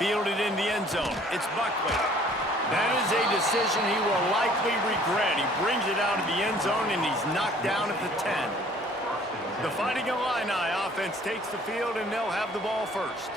Fielded in the end zone. It's Buckley. That is a decision he will likely regret. He brings it out of the end zone, and he's knocked down at the 10. The Fighting Illini offense takes the field, and they'll have the ball first.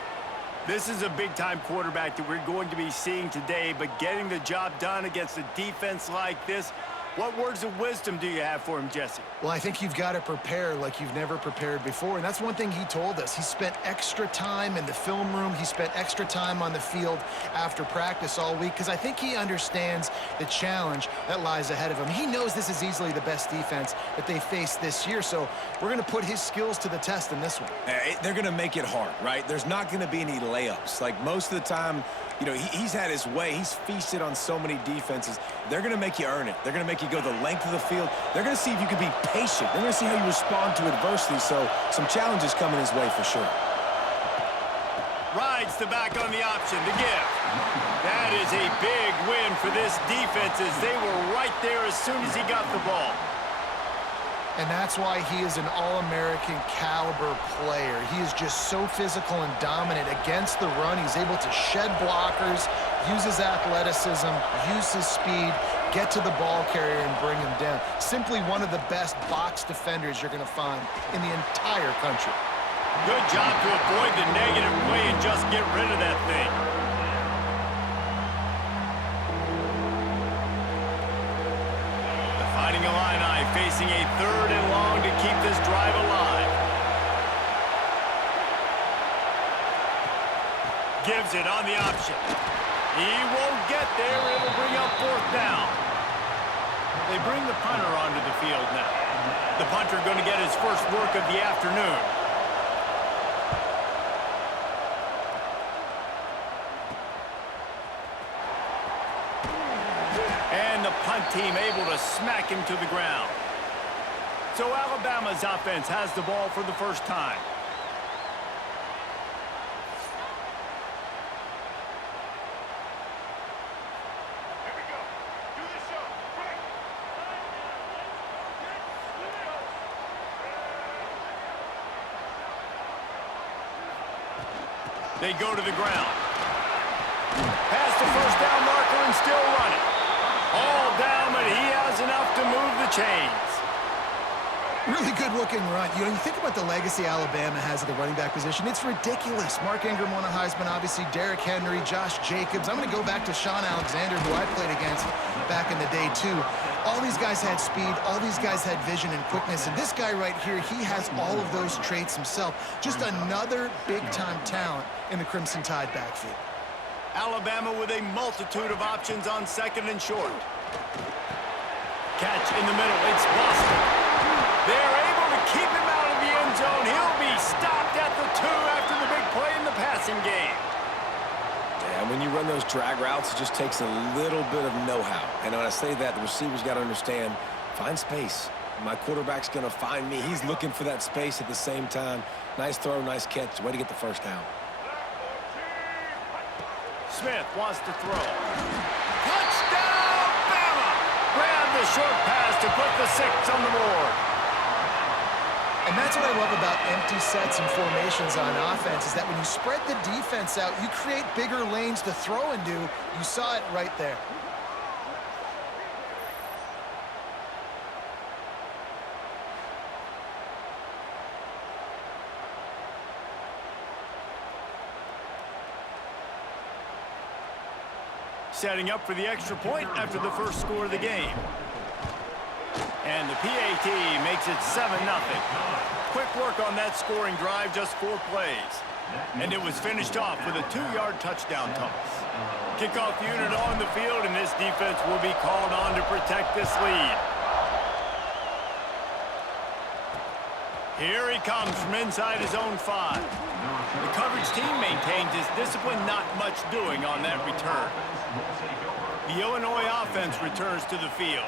This is a big-time quarterback that we're going to be seeing today, but getting the job done against a defense like this, what words of wisdom do you have for him, Jesse? Well, I think you've got to prepare like you've never prepared before, and that's one thing he told us. He spent extra time in the film room. He spent extra time on the field after practice all week because I think he understands the challenge that lies ahead of him. He knows this is easily the best defense that they face this year, so we're going to put his skills to the test in this one. They're going to make it hard, right? There's not going to be any layups. Like most of the time, you know, he's had his way. He's feasted on so many defenses. They're going to make you earn it. They're going to make you go the length of the field. They're going to see if you can be patient. They're going to see how you respond to adversity. So some challenges coming his way for sure. Rides the back on the option to give. That is a big win for this defense as they were right there as soon as he got the ball. And that's why he is an All-American caliber player. He is just so physical and dominant against the run. He's able to shed blockers, use his athleticism, use his speed, get to the ball carrier and bring him down. Simply one of the best box defenders you're going to find in the entire country. Good job to avoid the negative play and just get rid of that thing. The Fighting Illini facing a 3rd and long to keep this drive alive. Gives it on the option. He won't get there. It'll bring up 4th down. They bring the punter onto the field now. The punter going to get his first work of the afternoon. And the punt team able to smack him to the ground. So Alabama's offense has the ball for the first time. They go to the ground. Past the first down marker and still running. All down, but he has enough to move the chains. Really good-looking run. You know, you think about the legacy Alabama has at the running back position. It's ridiculous. Mark Ingram won a Heisman, obviously. Derrick Henry, Josh Jacobs. I'm going to go back to Sean Alexander, who I played against back in the day, too. All these guys had speed. All these guys had vision and quickness. And this guy right here, he has all of those traits himself. Just another big-time talent in the Crimson Tide backfield. Alabama with a multitude of options on 2nd and short. Catch in the middle. It's Boston. They're able to keep him out of the end zone. He'll be stopped at the 2 after the big play in the passing game. Yeah, when you run those drag routes, it just takes a little bit of know-how. And when I say that, the receiver's got to understand, find space. My quarterback's going to find me. He's looking for that space at the same time. Nice throw, nice catch. Way to get the first down. Smith wants to throw. Touchdown, Bama! Grab the short pass to put the 6 on the board. And that's what I love about empty sets and formations on offense, is that when you spread the defense out, you create bigger lanes to throw into. You saw it right there. Setting up for the extra point after the first score of the game. And the PAT makes it 7-0. Quick work on that scoring drive, just 4 plays. And it was finished off with a 2-yard touchdown toss. Kickoff unit on the field, and this defense will be called on to protect this lead. Here he comes from inside his own 5. The coverage team maintains his discipline, not much doing on that return. The Illinois offense returns to the field.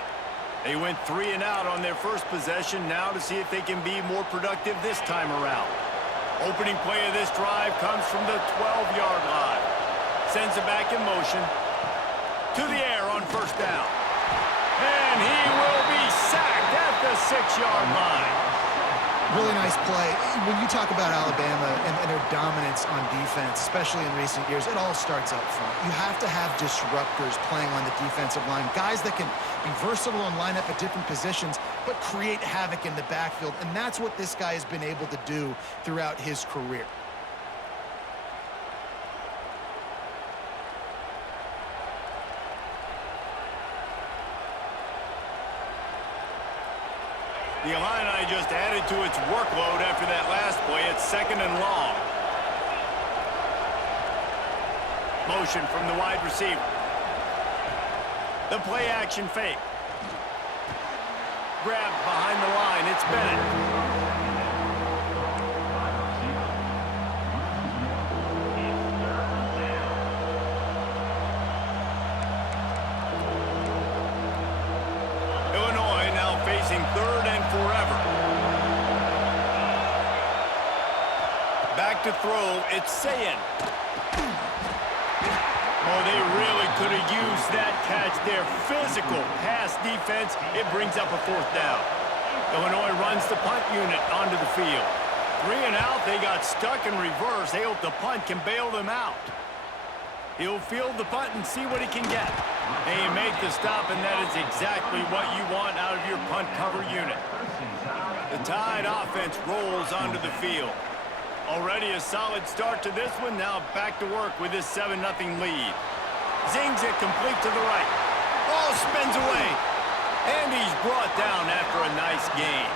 They went 3 and out on their first possession, now to see if they can be more productive this time around. Opening play of this drive comes from the 12-yard line. Sends it back in motion. To the air on first down. And he will be sacked at the 6-yard line. Really nice play. When you talk about Alabama and their dominance on defense, especially in recent years, it all starts up front. You have to have disruptors playing on the defensive line, guys that can be versatile and line up at different positions, but create havoc in the backfield, and that's what this guy has been able to do throughout his career. The Illini just added to its workload after that last play. It's 2nd and long. Motion from the wide receiver. The play action fake. Grabbed behind the line. It's Bennett. Facing 3rd and forever. Back to throw, it's Sayin. Oh, they really could have used that catch there. Physical pass defense, it brings up a 4th down. Illinois runs the punt unit onto the field. 3 and out, they got stuck in reverse. They hope the punt can bail them out. He'll field the punt and see what he can get. They make the stop, and that is exactly what you want out of your punt cover unit. The Tide offense rolls onto the field. Already a solid start to this one. Now back to work with this 7-0 lead. Zings it complete to the right. Ball spins away. And he's brought down after a nice gain.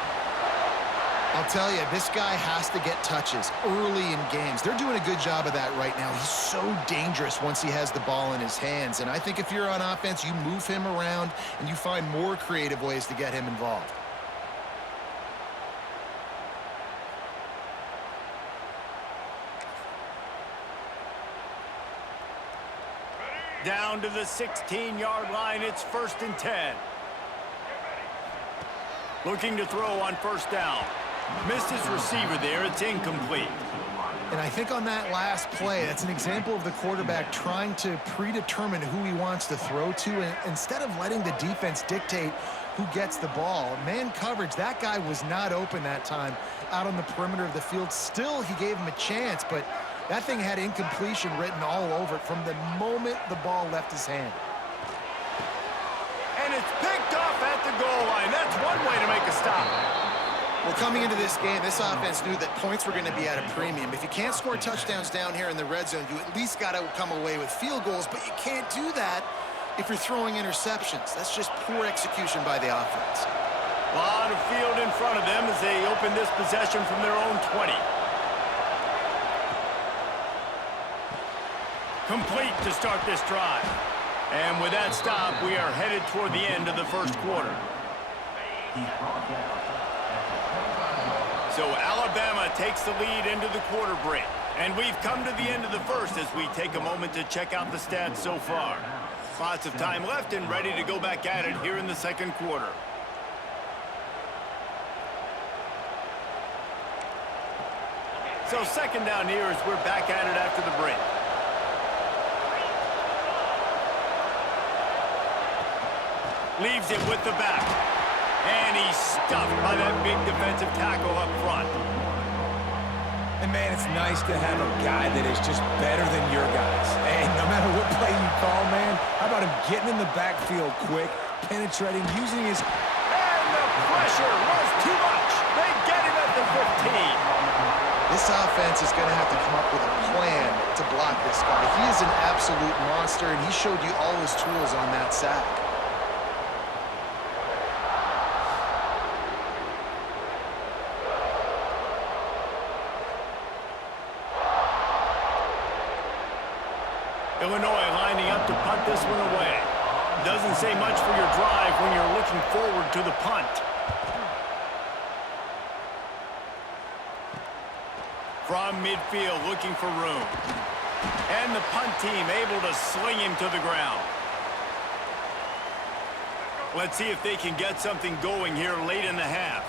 I'll tell you, this guy has to get touches early in games. They're doing a good job of that right now. He's so dangerous once he has the ball in his hands. And I think if you're on offense, you move him around and you find more creative ways to get him involved. Down to the 16-yard line, it's 1st and 10. Looking to throw on 1st down. Missed his receiver there, it's incomplete. And I think on that last play, that's an example of the quarterback trying to predetermine who he wants to throw to, and instead of letting the defense dictate who gets the ball. Man coverage, that guy was not open that time out on the perimeter of the field. Still, he gave him a chance, but that thing had incompletion written all over it from the moment the ball left his hand. And it's picked off at the goal line. That's one way to make a stop. Well, coming into this game, this offense knew that points were going to be at a premium. If you can't score touchdowns down here in the red zone, you at least got to come away with field goals, but you can't do that if you're throwing interceptions. That's just poor execution by the offense. A lot of field in front of them as they open this possession from their own 20. Complete to start this drive. And with that stop, we are headed toward the end of the 1st quarter. So Alabama takes the lead into the quarter break. And we've come to the end of the 1st as we take a moment to check out the stats so far. Lots of time left and ready to go back at it here in the 2nd quarter. So 2nd down here as we're back at it after the break. Leaves it with the back. And he's stuffed by that big defensive tackle up front. And, man, it's nice to have a guy that is just better than your guys. And no matter what play you call, man, how about him getting in the backfield quick, penetrating, using his... And the pressure was too much. They get him at the 15. This offense is going to have to come up with a plan to block this guy. He is an absolute monster, and he showed you all his tools on that sack. Illinois lining up to punt this one away. Doesn't say much for your drive when you're looking forward to the punt. From midfield, looking for room. And the punt team able to sling him to the ground. Let's see if they can get something going here late in the half.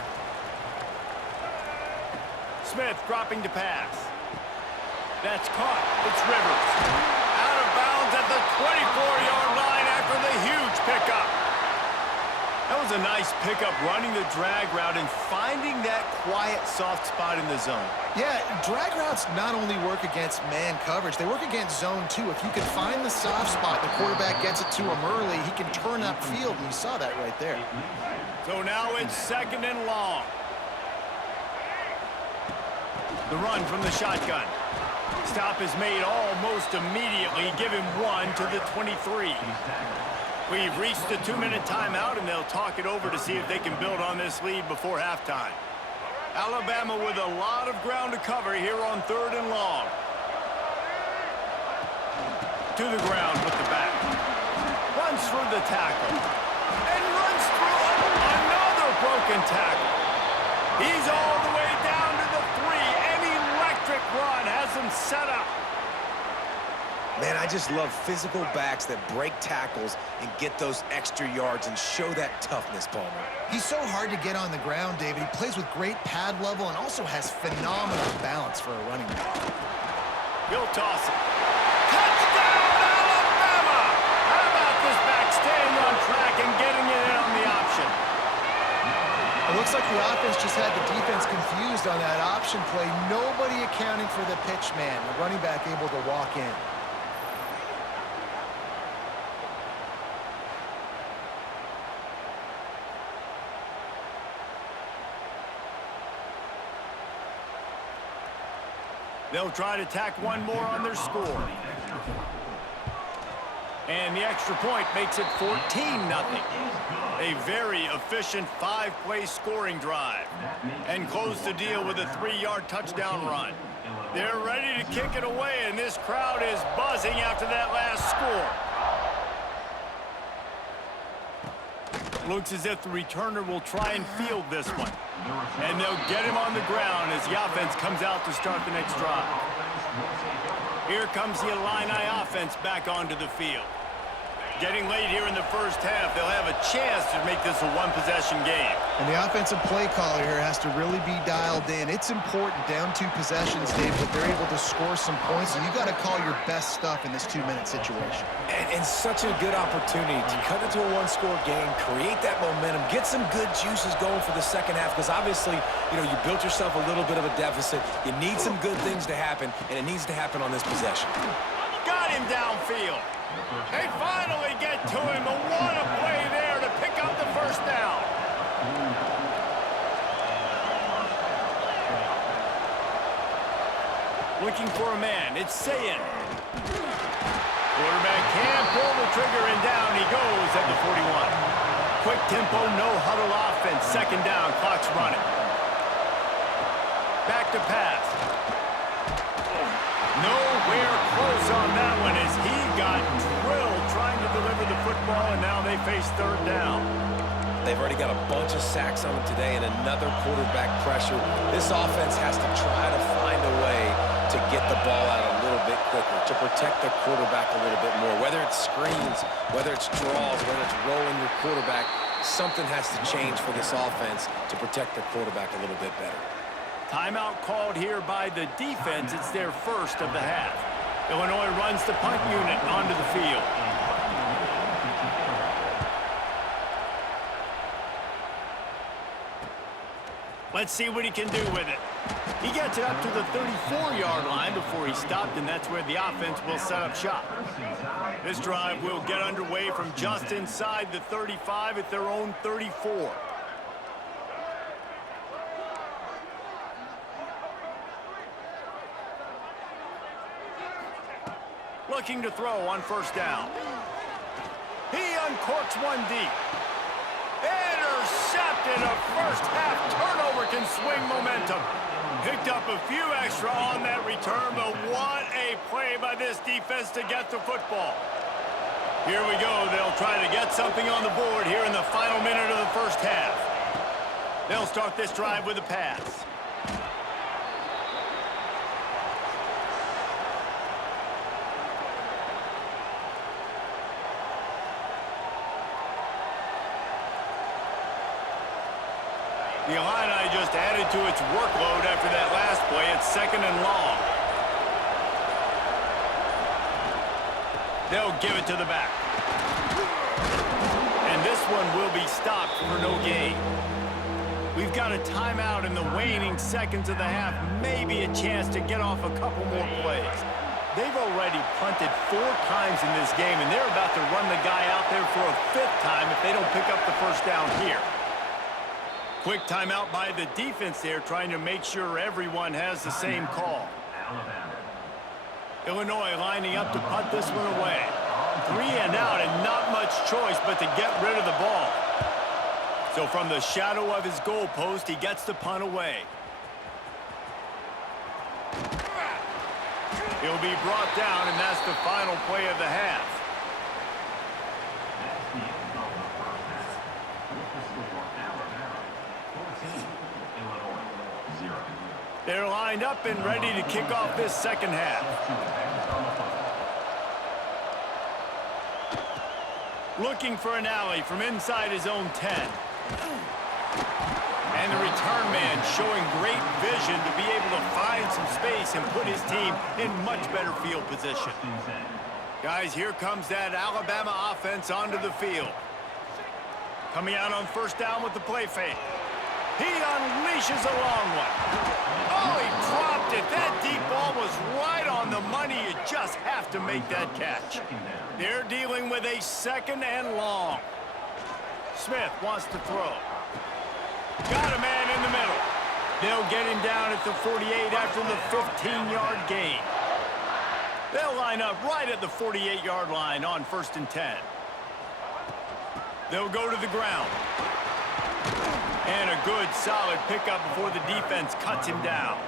Smith dropping to pass. That's caught. It's Rivers. Out of bounds at the 24-yard line after the huge pickup. That was a nice pickup, running the drag route and finding that quiet, soft spot in the zone. Yeah, drag routes not only work against man coverage, they work against zone too. If you can find the soft spot, the quarterback gets it to him early, he can turn upfield, and you saw that right there. So now it's 2nd and long. The run from the shotgun. Stop is made almost immediately. Give him 1 to the 23. We've reached the 2-minute timeout, and they'll talk it over to see if they can build on this lead before halftime. Alabama with a lot of ground to cover here on 3rd and long. To the ground with the back. Runs through the tackle. And runs through another broken tackle. He's all the way down to the 3. An electric run has him set up. Man, I just love physical backs that break tackles and get those extra yards and show that toughness, Palmer. He's so hard to get on the ground, David. He plays with great pad level and also has phenomenal balance for a running back. He'll toss it. Touchdown, Alabama! How about this back staying on track and getting it in on the option? It looks like the offense just had the defense confused on that option play. Nobody accounting for the pitch man. The running back able to walk in. They'll try to tack one more on their score. And the extra point makes it 14-0. A very efficient 5-play scoring drive. And close the deal with a 3-yard touchdown run. They're ready to kick it away, and this crowd is buzzing after that last score. Looks as if the returner will try and field this one. And they'll get him on the ground as the offense comes out to start the next drive. Here comes the Illini offense back onto the field. Getting late here in the first half, they'll have a chance to make this a one-possession game. And the offensive play caller here has to really be dialed in. It's important, down 2 possessions, Dave, but they're able to score some points, and you got to call your best stuff in this 2-minute situation. And such a good opportunity to cut into a 1-score game, create that momentum, get some good juices going for the second half, because obviously, you built yourself a little bit of a deficit. You need some good things to happen, and it needs to happen on this possession. Got him downfield. They finally get to him, but what a play there to pick up the first down. Looking for a man, it's Sayin. Quarterback can't pull the trigger, and down he goes at the 41. Quick tempo, no huddle offense, 2nd down, clock's running. Back to pass. Nowhere close on that one as he got drilled trying to deliver the football, and now they face 3rd down. They've already got a bunch of sacks on them today and another quarterback pressure. This offense has to try to find a way to get the ball out a little bit quicker, to protect the quarterback a little bit more. Whether it's screens, whether it's draws, whether it's rolling your quarterback, something has to change for this offense to protect the quarterback a little bit better. Timeout called here by the defense. It's their first of the half. Illinois runs the punt unit onto the field. Let's see what he can do with it. He gets it up to the 34-yard line before he stopped, and that's where the offense will set up shop. This drive will get underway from just inside the 35 at their own 34. Looking to throw on 1st down. He uncorks one deep. Intercepted. A first half turnover can swing momentum. Picked up a few extra on that return, but what a play by this defense to get the football. Here we go. They'll try to get something on the board here in the final minute of the first half. They'll start this drive with a pass. The Illini just added to its workload after that last play. It's 2nd and long. They'll give it to the back. And this one will be stopped for no gain. We've got a timeout in the waning seconds of the half. Maybe a chance to get off a couple more plays. They've already punted 4 times in this game, and they're about to run the guy out there for a 5th time if they don't pick up the first down here. Quick timeout by the defense there, trying to make sure everyone has the same call. Illinois lining up to punt this one away. 3 and out, and not much choice but to get rid of the ball. So from the shadow of his goalpost, he gets the punt away. He'll be brought down, and that's the final play of the half. They're lined up and ready to kick off this second half. Looking for an alley from inside his own 10. And the return man showing great vision to be able to find some space and put his team in much better field position. Guys, here comes that Alabama offense onto the field. Coming out on first down with the play fake. He unleashes a long one. Oh, he dropped it. That deep ball was right on the money. You just have to make that catch. They're dealing with a 2nd and long. Smith wants to throw. Got a man in the middle. They'll get him down at the 48 after the 15-yard gain. They'll line up right at the 48-yard line on 1st and 10. They'll go to the ground. And a good, solid pickup before the defense cuts him down.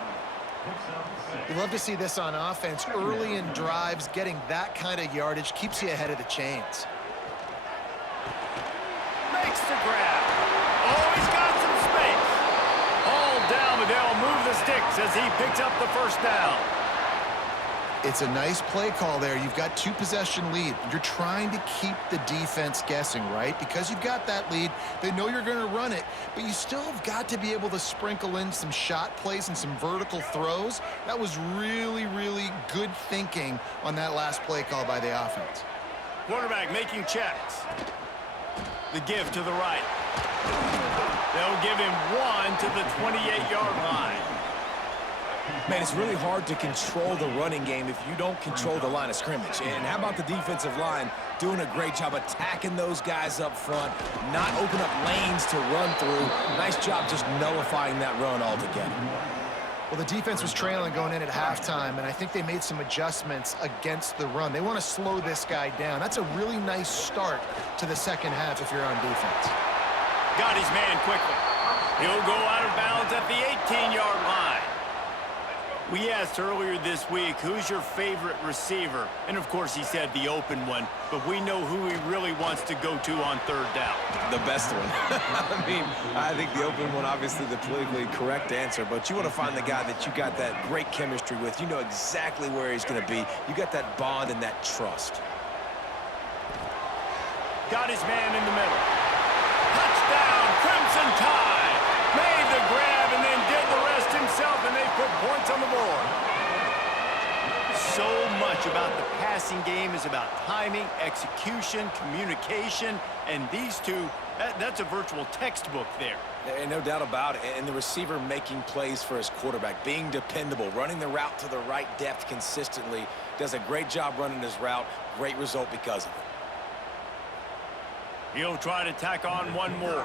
You love to see this on offense. Early in drives, getting that kind of yardage keeps you ahead of the chains. Makes the grab. Oh, he's got some space. All down, but they'll move the sticks as he picks up the first down. It's a nice play call there. You've got 2-possession lead. You're trying to keep the defense guessing, right? Because you've got that lead, they know you're going to run it, but you still have got to be able to sprinkle in some shot plays and some vertical throws. That was really, really good thinking on that last play call by the offense. Quarterback making checks. The give to the right. They'll give him 1 to the 28-yard line. Man, it's really hard to control the running game if you don't control the line of scrimmage. And how about the defensive line doing a great job attacking those guys up front, not open up lanes to run through. Nice job just nullifying that run altogether. Well, the defense was trailing going in at halftime, and I think they made some adjustments against the run. They want to slow this guy down. That's a really nice start to the second half if you're on defense. Got his man quickly. He'll go out of bounds at the 18-yard line. We asked earlier this week, who's your favorite receiver? And, of course, he said the open one, but we know who he really wants to go to on 3rd down. The best one. I mean, I think the open one, obviously the politically correct answer, but you want to find the guy that you got that great chemistry with. You know exactly where he's going to be. You got that bond and that trust. Got his man in the middle. Touchdown, Crimson Tide. Made the grab and then did the rest himself, and they put points on the board. So much about the passing game is about timing, execution, communication, and these two, that's a virtual textbook there. And no doubt about it. And the receiver making plays for his quarterback, being dependable, running the route to the right depth consistently, does a great job running his route. Great result because of it. He'll try to tack on one more.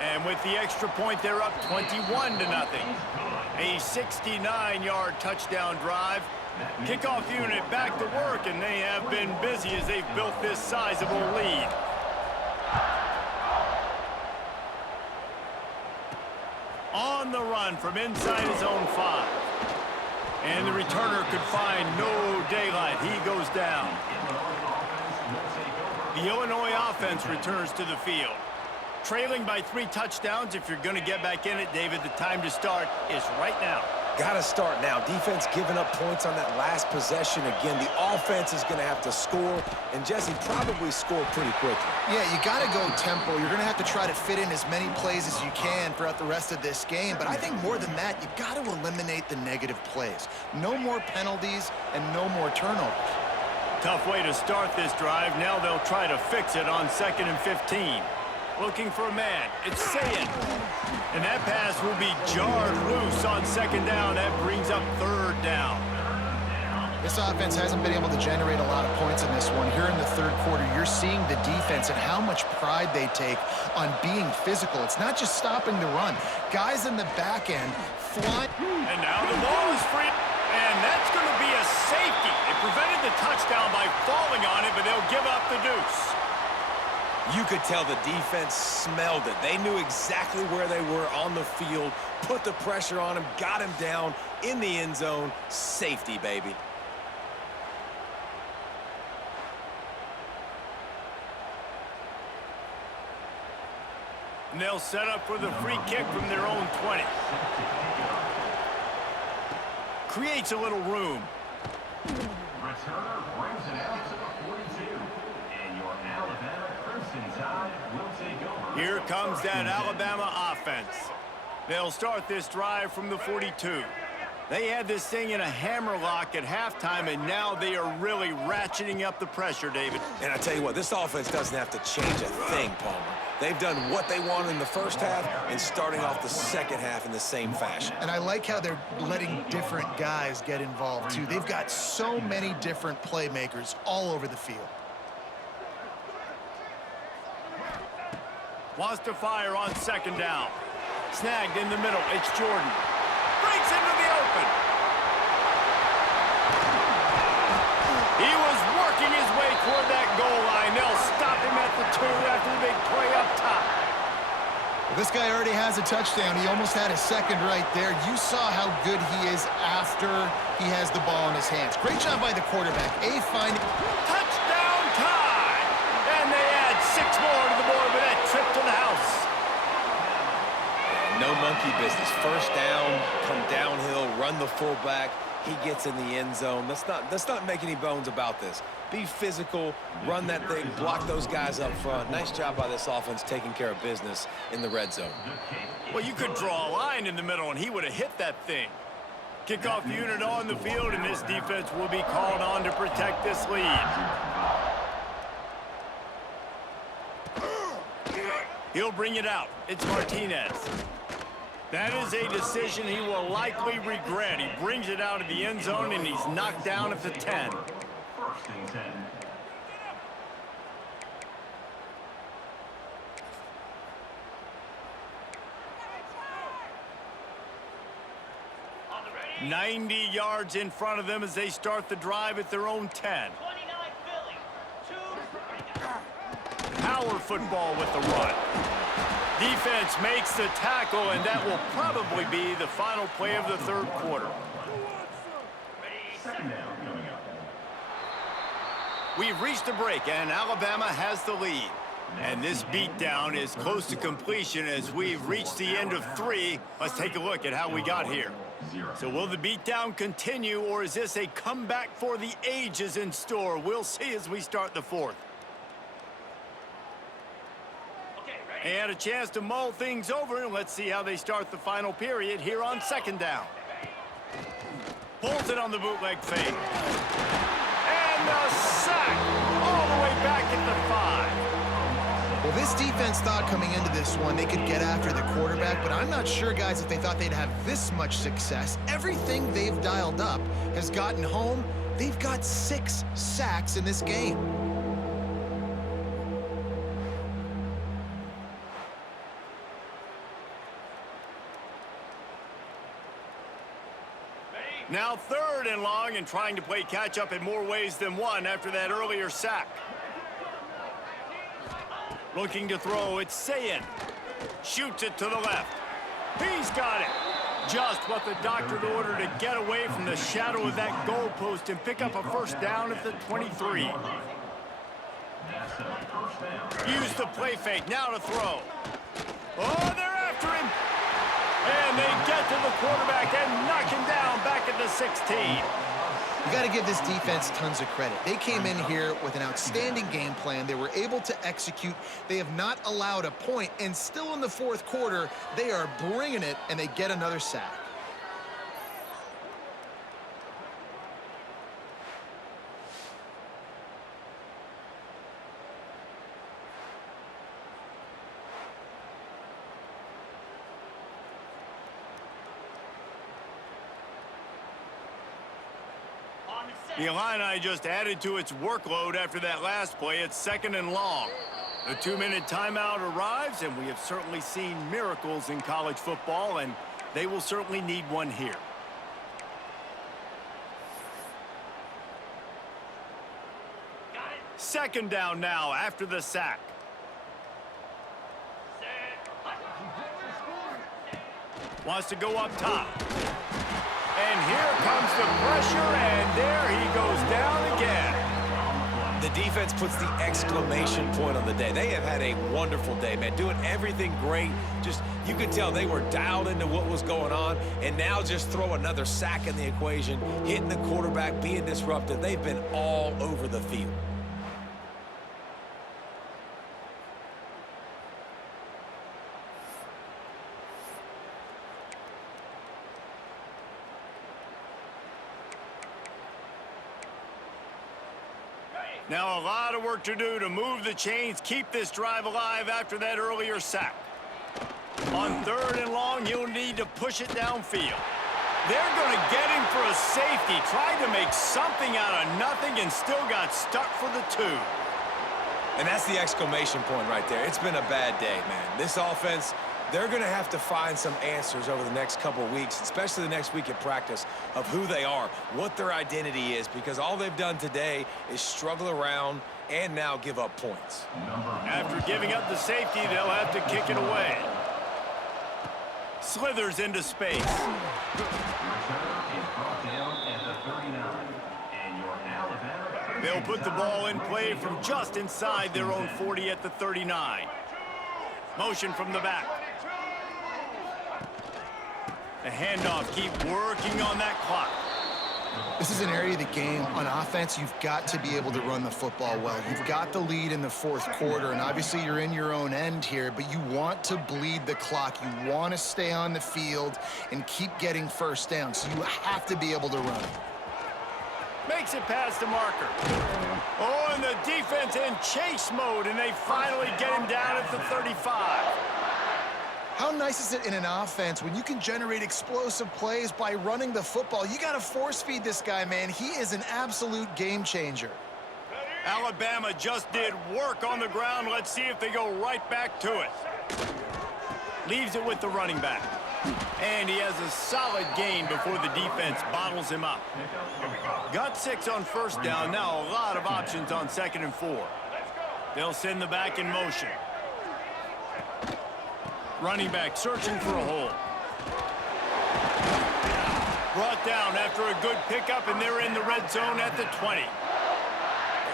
And with the extra point, they're up 21-0. A 69-yard touchdown drive. Kickoff unit back to work, and they have been busy as they've built this sizable lead. On the run from inside his own 5. And the returner could find no daylight. He goes down. The Illinois offense returns to the field. Trailing by 3 touchdowns. If you're going to get back in it, David, the time to start is right now. Got to start now. Defense giving up points on that last possession. Again, the offense is going to have to score, and Jesse probably score pretty quickly. Yeah, you got to go tempo. You're going to have to try to fit in as many plays as you can throughout the rest of this game. But I think more than that, you've got to eliminate the negative plays. No more penalties and no more turnovers. Tough way to start this drive. Now they'll try to fix it on 2nd and 15. Looking for a man. It's Sayin. And that pass will be jarred loose on 2nd down. That brings up 3rd down. This offense hasn't been able to generate a lot of points in this one. Here in the 3rd quarter, you're seeing the defense and how much pride they take on being physical. It's not just stopping the run. Guys in the back end fly. And now the ball is free. And that's going to be a safety. They prevented the touchdown by falling on it, but they'll give up the deuce. You could tell the defense smelled it. They knew exactly where they were on the field, put the pressure on him, got him down in the end zone. Safety, baby. And they'll set up for the free kick from their own 20. Creates a little room. Returner brings it out to the 42. And your Alabama Crimson Tide will take over. Here comes that Alabama offense. They'll start this drive from the 42. They had this thing in a hammerlock at halftime, and now they are really ratcheting up the pressure, David. And I tell you what, this offense doesn't have to change a thing, Palmer. They've done what they wanted in the first half and starting off the second half in the same fashion. And I like how they're letting different guys get involved, too. They've got so many different playmakers all over the field. Wants to fire on 2nd down. Snagged in the middle. It's Jordan. Breaks into the open. He was working his way toward that goal line. They'll stop him at the 2 after the big play up top. Well, this guy already has a touchdown. He almost had a second right there. You saw how good he is after he has the ball in his hands. Great job by the quarterback. Touchdown time! And they add 6 more to the board with that trip to the house. No monkey business. First down, come downhill, run the fullback. He gets in the end zone. Let's not make any bones about this. Be physical, run that thing, block those guys up front. Nice job by this offense taking care of business in the red zone. Well, you could draw a line in the middle, and he would have hit that thing. Kickoff unit on the field, and this defense will be called on to protect this lead. He'll bring it out. It's Martinez. That is a decision he will likely regret. He brings it out of the end zone, and he's knocked down at the 10. First and 10. On the ready. 90 yards in front of them as they start the drive at their own 10. 29 Philly. 2. Power football with the run. Defense makes the tackle, and that will probably be the final play of the 3rd quarter. Second down coming up. We've reached a break, and Alabama has the lead. And this beatdown is close to completion as we've reached the end of 3. Let's take a look at how we got here. So will the beatdown continue, or is this a comeback for the ages in store? We'll see as we start the 4th. And a chance to mull things over, and let's see how they start the final period here on 2nd down. Pulls it on the bootleg fake. And the sack all the way back at the 5. Well, this defense thought coming into this one they could get after the quarterback, but I'm not sure, guys, if they thought they'd have this much success. Everything they've dialed up has gotten home. They've got 6 sacks in this game. Now 3rd and long, and trying to play catch-up in more ways than one after that earlier sack. Looking to throw, it's Sayin. Shoots it to the left. He's got it. Just what the doctor ordered to get away from the shadow of that goalpost and pick up a 1st down at the 23. Use the play fake, now to throw. Oh, they're after him. And they get to the quarterback and knock him down back at the 16. You got to give this defense tons of credit. They came in here with an outstanding game plan. They were able to execute. They have not allowed a point, and still in the 4th quarter, they are bringing it, and they get another sack. The Illini just added to its workload after that last play. It's 2nd and long. The 2-minute timeout arrives, and we have certainly seen miracles in college football, and they will certainly need one here. Second down now after the sack. Wants to go up top. And here comes the pressure, and there he goes down again. The defense puts the exclamation point on the day. They have had a wonderful day, man, doing everything great. Just, you could tell they were dialed into what was going on, and now just throw another sack in the equation, hitting the quarterback, being disruptive. They've been all over the field. Now a lot of work to do to move the chains, keep this drive alive after that earlier sack. On 3rd and long, he'll need to push it downfield. They're going to get him for a safety. Tried to make something out of nothing and still got stuck for the 2. And that's the exclamation point right there. It's been a bad day, man. This offense, they're going to have to find some answers over the next couple of weeks, especially the next week at practice, of who they are, what their identity is, because all they've done today is struggle around and now give up points. After giving up the safety, they'll have to kick it away. Slithers into space. They'll put the ball in play from just inside their own 40 at the 39. Motion from the back. The handoff, keep working on that clock. This is an area of the game. On offense, you've got to be able to run the football well. You've got the lead in the 4th quarter, and obviously you're in your own end here, but you want to bleed the clock. You want to stay on the field and keep getting first down, so you have to be able to run. Makes it past the marker. Oh, and the defense in chase mode, and they finally get him down at the 35. How nice is it in an offense when you can generate explosive plays by running the football? You got to force feed this guy, man. He is an absolute game changer. Alabama just did work on the ground. Let's see if they go right back to it. Leaves it with the running back. And he has a solid gain before the defense bottles him up. Got 6 on 1st down. Now a lot of options on 2nd and 4. They'll send the back in motion. Running back searching for a hole. Brought down after a good pickup, and they're in the red zone at the 20.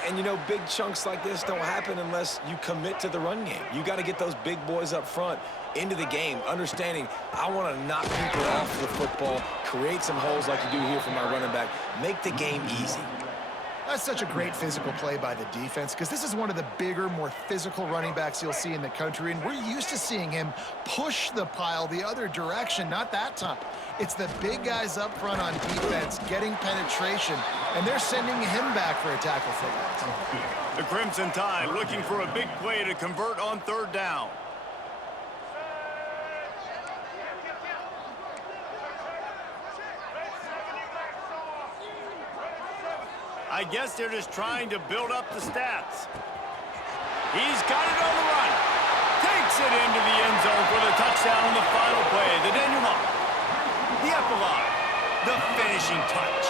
And, you know, big chunks like this don't happen unless you commit to the run game. You got to get those big boys up front into the game, understanding I want to knock people off the football, create some holes like you do here for my running back, make the game easy. That's such a great physical play by the defense because this is one of the bigger, more physical running backs you'll see in the country, and we're used to seeing him push the pile the other direction, not that time. It's the big guys up front on defense getting penetration, and they're sending him back for a tackle for that. The Crimson Tide looking for a big play to convert on 3rd down. I guess they're just trying to build up the stats. He's got it on the run. Takes it into the end zone for the touchdown on the final play. The denouement. The epilogue. The finishing touch.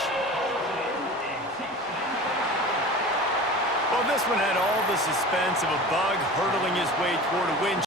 Well, this one had all the suspense of a bug hurtling his way toward a win.